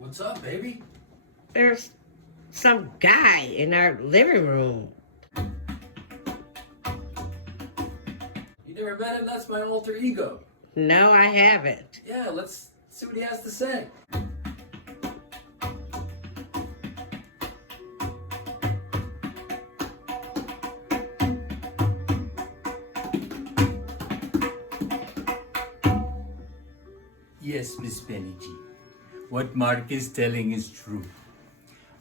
What's up, baby? There's some guy in our living room. You never met him? That's my alter ego. No, I haven't. Yeah, let's see what he has to say. Yes, Miss Penny G. What Mark is telling is true.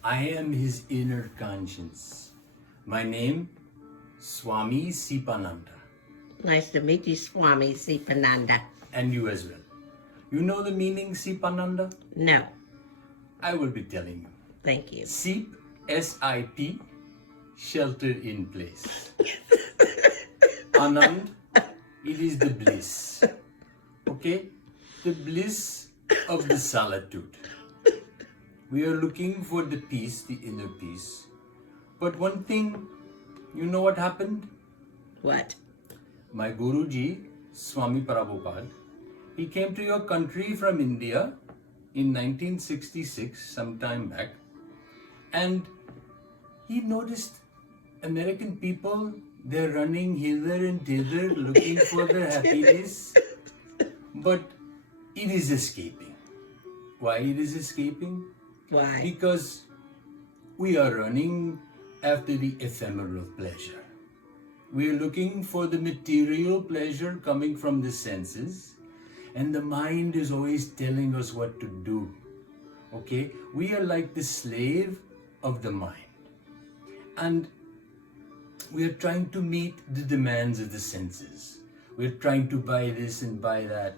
I am his inner conscience. My name, Swami SIPananda. Nice to meet you, Swami SIPananda. And you as well. You know the meaning SIPananda? No, I will be telling you. thank you. SIP, S-I-P, shelter in place. Anand, it is the bliss. Okay? The bliss of the solitude. We are looking for the peace, the inner peace. But one thing, you know what happened? What? My Guruji, Swami Prabhupada, he came to your country from India in 1966, some time back, and he noticed American people, they're running hither and thither looking for their happiness, but it is escaping. Why it is escaping? Why? Because we are running after the ephemeral pleasure. We are looking for the material pleasure coming from the senses, and the mind is always telling us what to do. Okay? We are like the slave of the mind. And we are trying to meet the demands of the senses. We're trying to buy this and buy that.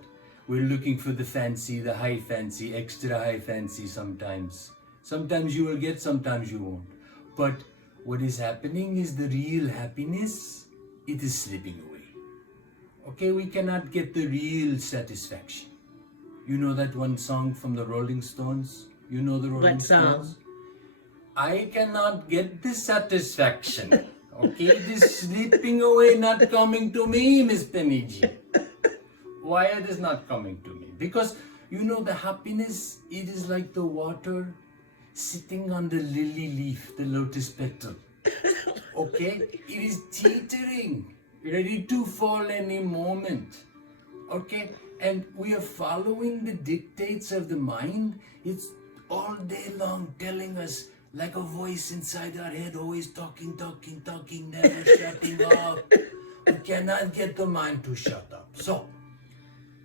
We're looking for the fancy, the high fancy, extra high fancy sometimes. Sometimes you will get, sometimes you won't. But what is happening is the real happiness, it is slipping away. Okay, we cannot get the real satisfaction. You know that one song from the Rolling Stones? You know the Rolling What song? Stones? I cannot get the satisfaction. Okay, it is slipping away, not coming to me, Miss Penny G. Why it is not coming to me? Because you know the happiness, it is like the water sitting on the lily leaf, the lotus petal. Okay? It is teetering, ready to fall any moment. Okay? And we are following the dictates of the mind. It's all day long telling us like a voice inside our head, always talking, never shutting up. We cannot get the mind to shut up. So,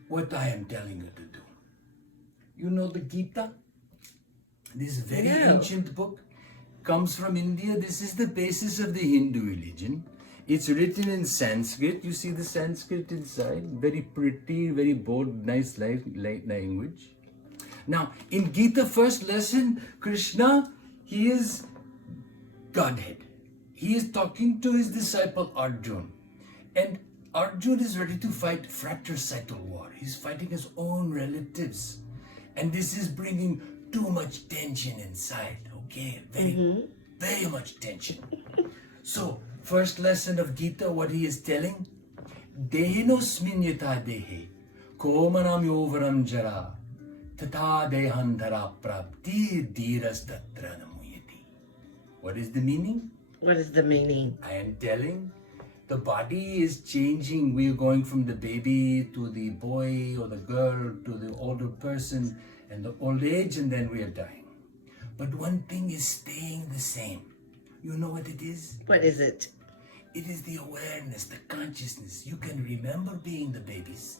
what I am telling you to do. You know the Gita? This very ancient book comes from India. This is the basis of the Hindu religion. It's written in Sanskrit. You see the Sanskrit inside? Very pretty, very bold, nice language. Now, in Gita first lesson, Krishna, he is Godhead. He is talking to his disciple Arjuna. And Arjuna is ready to fight fratricidal war. He's fighting his own relatives. And this is bringing too much tension inside. Okay? Very much tension. So, first lesson of Gita, what he is telling? Dehinosmin yata dehe, komanam yovaram jara, tata dehandhara prapti dhiras tatra namuyati. What is the meaning? What is the meaning? I am telling, the body is changing. We are going from the baby to the boy or the girl to the older person and the old age, and then we are dying. But one thing is staying the same. You know what it is? What is it? It is the awareness, the consciousness. You can remember being the babies.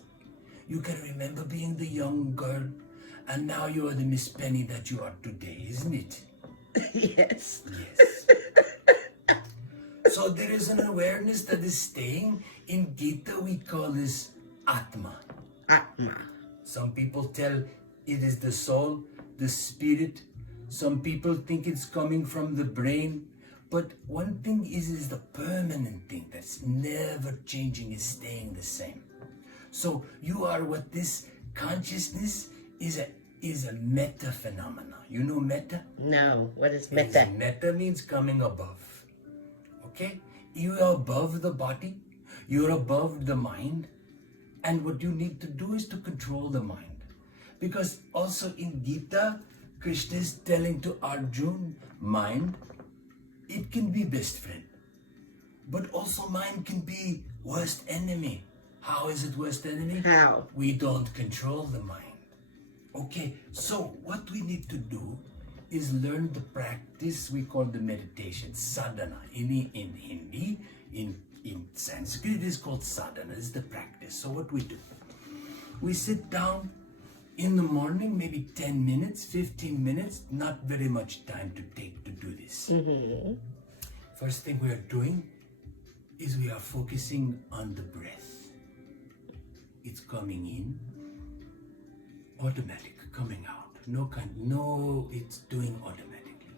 You can remember being the young girl. And now you are the Miss Penny that you are today, isn't it? Yes. Yes. So there is an awareness that is staying. In Gita, we call this Atma. Atma. Some people tell it is the soul, the spirit. Some people think it's coming from the brain. But one thing is the permanent thing that's never changing, is staying the same. So you are what this consciousness is a meta phenomena. You know meta? No. What is metta? Meta means coming above. Okay? You are above the body. You're above the mind. And what you need to do is to control the mind. Because also in Gita, Krishna is telling to Arjun, mind, it can be best friend. But also mind can be worst enemy. How is it worst enemy? How? We don't control the mind. Okay, so what we need to do is learn the practice we call the meditation, sadhana. In Hindi, in Sanskrit, it is called sadhana. It's the practice. So what we do, we sit down in the morning, maybe 10 minutes, 15 minutes, not very much time to take to do this. First thing we are doing is we are focusing on the breath. It's coming in, automatic, coming out. No, it's doing automatically.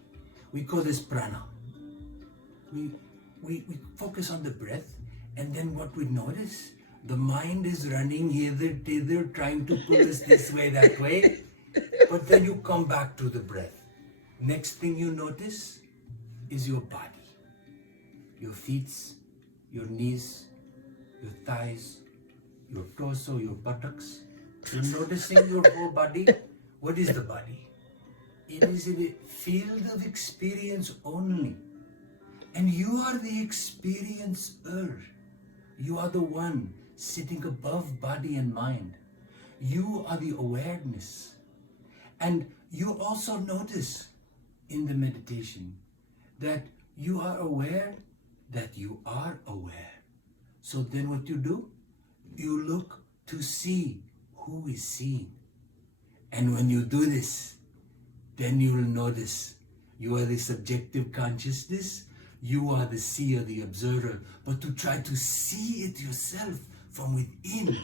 We call this prana. We focus on the breath, and then what we notice, the mind is running hither, trying to pull us this way, that way, but then you come back to the breath. Next thing you notice is your body, your feet, your knees, your thighs, your torso, your buttocks. You're noticing your whole body. What is the body? It is a field of experience only. And you are the experiencer. You are the one sitting above body and mind. You are the awareness. And you also notice in the meditation that you are aware that you are aware. So then what you do? You look to see who is seeing. And when you do this, then you will notice you are the subjective consciousness, you are the seer, the observer. But to try to see it yourself from within,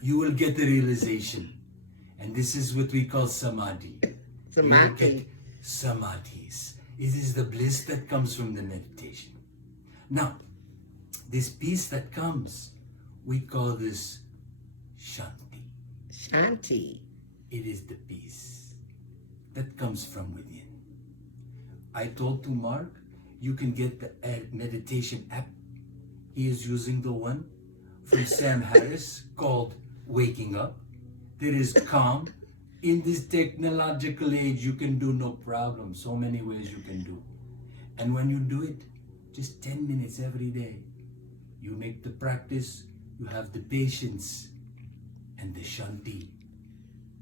you will get the realization. And this is what we call samadhi. You will get samadhis. It is the bliss that comes from the meditation. Now, this peace that comes, we call this shanti. Shanti. It is the peace that comes from within. I told to Mark, you can get the meditation app. He is using the one from Sam Harris called Waking Up. There is calm. In this technological age, you can do no problem. So many ways you can do. And when you do it, just 10 minutes every day, you make the practice, you have the patience and the shanti.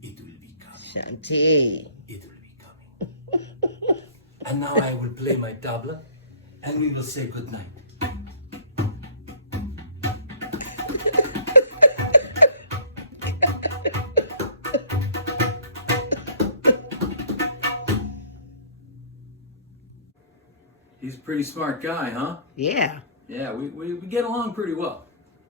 It will be coming. Shanti. It will be coming. And now I will play my tabla and we will say good night. He's a pretty smart guy, huh? Yeah. Yeah, we get along pretty well.